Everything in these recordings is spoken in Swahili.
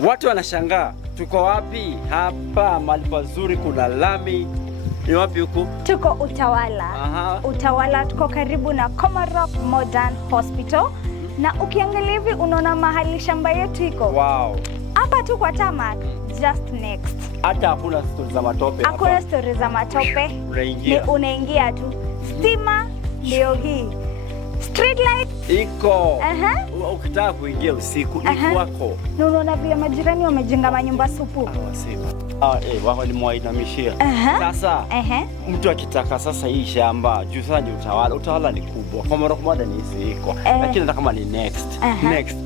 Watu wanashangaa, tuko wapi? Hapa mahali pazuri, kuna lami. Ni wapi huko? Tuko Utawala. Utawala, tuko karibu na Komarok Modern Hospital. Na ukiangalia hivi unaona mahali shamba yetu iko. Wow. Hapa tu kwa tarmac, just next. Hata hakuna story za matope hapa. Hakuna story za matope. Unaingia. Unaingia tu. Stima ndio hii. Street light iko. Ukitaka kuingia usiku iko wako. Na unaona vile majirani wamejenga manyumba supu. Wako ni mwainamishia. Sasa mtu akitaka sasa hii shamba, juu sasa ni Utawala. Utawala ni kubwa. Komarok Modern iko. Lakini hata kama ni next,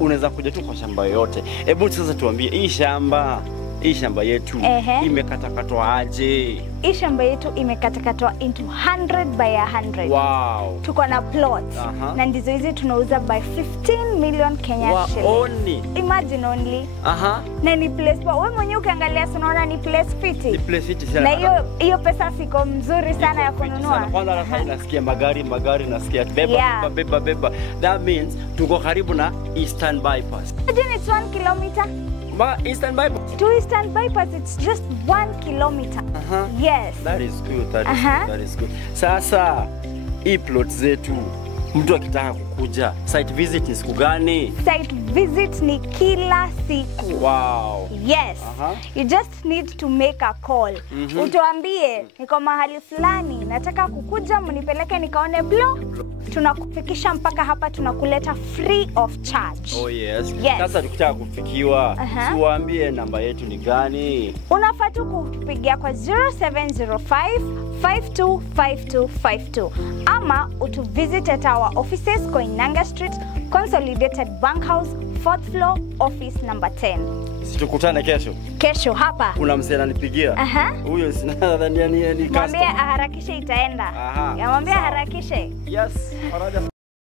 unaweza kuja tu kwa shamba yote. Hebu sasa tuambie hii shamba yetu imekatakatwa aje? Hii shamba yetu imekatakatwa into 100 by 100. Wow. Tuko na plots. Na ndizo hizi tunauza by 15 million Kenya shillings. Only. Imagine only. Na ni place pa wewe mwenyewe ukiangalia unaona ni place fiti. Ni place fiti sana. Na hiyo pesa siko mzuri sana ya kununua. Kwanza hata nasikia magari nasikia beba. That means tuko karibu na Eastern Bypass. Imagine it's 1 kilometer. Eastern Bypass. To Eastern Bypass, it's just 1 kilometer. Yes. That is good. That is good. Sasa hii plot zetu, mtu akitaka kukuja, site visit ni siku gani? Site visit ni kila siku. Wow. Yes. You just need to make a call. Utuambie niko mahali fulani, nataka kukuja mnipeleke nikaone block. Tunakufikisha mpaka hapa, tunakuleta free of charge. Oh yes. Sasa tukitaka kufikiwa, tuambie namba yetu ni gani? Unafaa tu kupigia kwa 0705 525252 ama utu visit at our offices Koinange Street, Consolidated Bank House, 4th floor, office number 10. Tukutane kesho. Kesho hapa. Kuna mzee ananipigia. Huyo sinadhani ni customer. Mwambie aharakishe itaenda. Mwambie aharakishe. Yes.